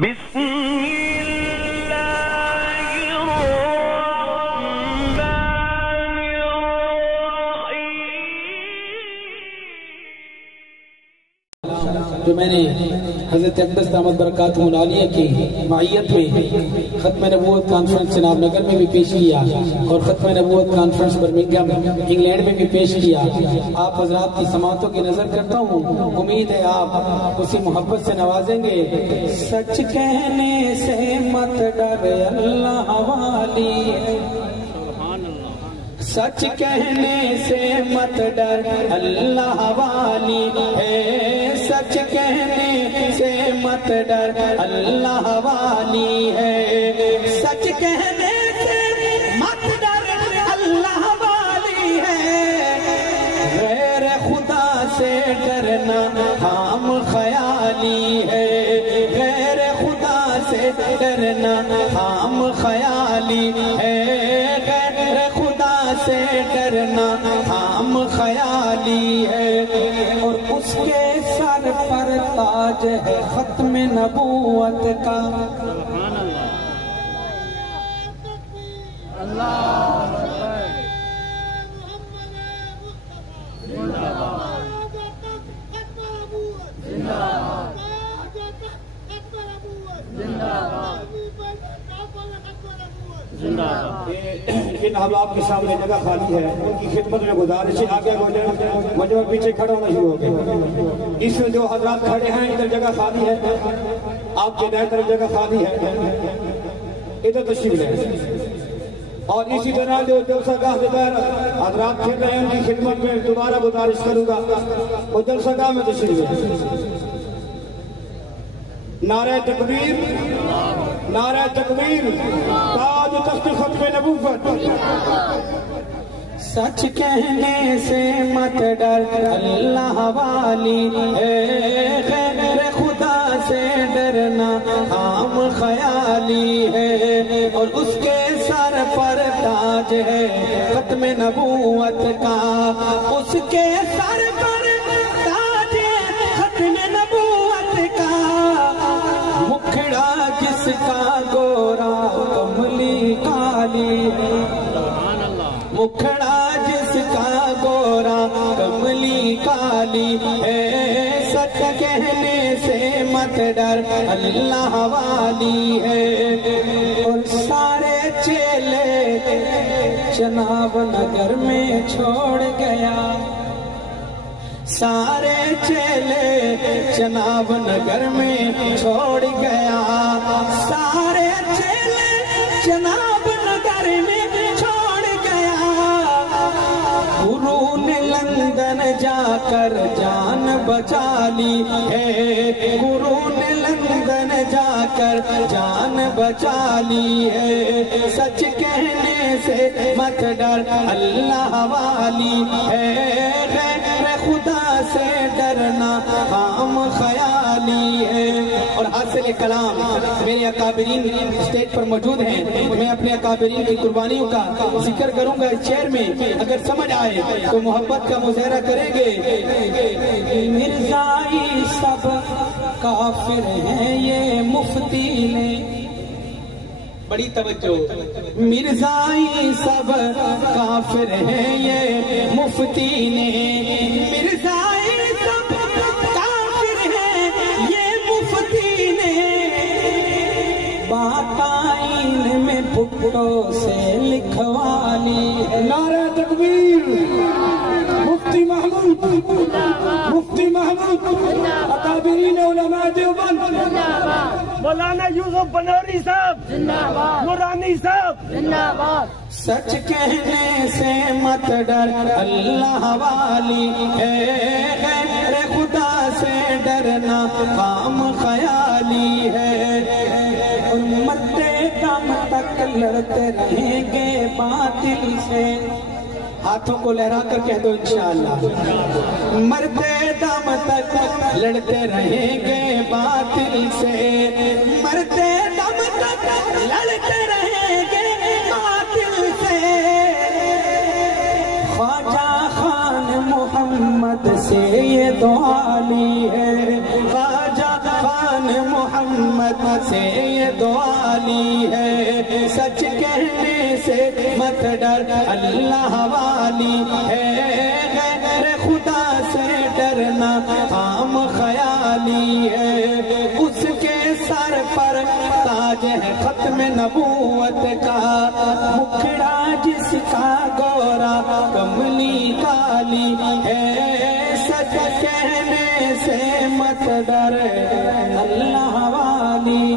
بسم اللہ الرحمن الرحیم۔ جو میں نے حضرت اقدس دامت برکاتہ العالیہ کی معیت میں ختم نبوت کانفرنس جناب نگر میں بھی پیش کیا اور ختم نبوت کانفرنس برمنگھم انگلینڈ میں بھی پیش کیا، آپ حضرات کی سماعتوں کی نظر کرتا ہوں، امید ہے آپ اسی محبت سے نوازیں گے۔ سچ کہنے سے مت ڈر اللہ والی ہے، سچ کہنے سے مت ڈر اللہ والی ہے، سچ کہنے سے مت ڈر اللہ والی ہے، سچ کہنے سے مت ڈر اللہ والی ہے، غیر خدا سے ڈرنا خام خیالی ہے، غیر خدا سے ڈرنا خام خیالی ہے، غیر خدا سے ڈرنا خام خیالی ہے، اور اس کے سر پر تاج ہے ختم نبوت کا۔ ان احباب کے سامنے جگہ خالی ہے، ان کی خدمت میں گزارش ہے آگے مجھے پیچھے کھڑا ہونا شروع ہو گیا۔ اس میں جو حضرات کھڑے ہیں ادھر جگہ خالی ہے، آپ کے دائیں طرف جگہ خالی ہے، ادھر تشریف لیں، اور اسی طرح جو جلسہ گاہ حضرات کھڑ رہے ہیں ان کی خدمت میں دوبارہ گزارش کروں گا وہ جلسہ گاہ میں تشریف لیں۔ نعرہ تکبیر، نعرہ تکبیر، تاج تخت ختم نبوت۔ سچ کہنے سے مت ڈر اللہ والی ہے، غیر خدا سے ڈرنا خام خیالی ہے، اور اس کے سر پر تاج ہے ختم نبوت کا، اس کے سر پر تاج ہے ختم نبوت کا، مکھڑا جس کا گورا کملی کالی ہے، مکھڑا جس کا گورا کملی کالی ہے، سچ کہنے سے مت ڈر اللہ والی ہے، اور سارے چیلے جناب نگر میں چھوڑ گیا، سارے چیلے جناب نگر میں چھوڑ گیا، سارے چیلے جناب نگر میں چھوڑ گیا، گرو نے لندن جا کر جان بچا لی ہے، گرو نے لندن جا کر جان بچا لی ہے، سچ کہنے سے مت ڈر اللہ والی ہے، غیر خدا سے ڈرنا خام خیالی ہے۔ اور حاصل کلام میرے اکابرین اسٹیج پر موجود ہیں، میں اپنے اکابرین کی قربانیوں کا ذکر کروں گا اس شعر میں، اگر سمجھ آئے تو محبت کا مظاہرہ کریں گے۔ مرزائی سب کافر ہیں یہ مفتی نے، بڑی توجہ، مرزائی سب کافر ہیں یہ مفتی نے، مرزائی سب کافر ہیں یہ مفتی نے، بات آئین میں پٹو سے لکھوا لی ہے۔ نعرہ تکبیر، مفتی محمود، مفتی محمود، اکابرین علماء دیوبند، مولانا یوسف بنوری صاحب، نورانی صاحب، سچ کہنے سے مت ڈر اللہ والی ہے، غیر خدا سے ڈرنا خام خیالی ہے، اور مرتے دم تک لڑتے رہیں گے باطل سے، ہاتھوں کو لہرا کر کہہ دو انشاءاللہ، مرتے دم تک لڑتے رہیں گے باطل سے، مرتے دم تک لڑتے رہیں گے باطل سے، خواجہ خان محمد سے یہ دعا لی ہے، خواجہ خان شان محمد سے یہ دعا لی ہے، سچ کہنے سے مت ڈر اللہ والی ہے، غیر خدا سے ڈرنا عام خیالی ہے، اس کے سر پر تاج ہے ختم نبوت کا، مکھڑا جس کا گورا کملی کالی ہے، سچ کہنے سے مت ڈر اللہ والی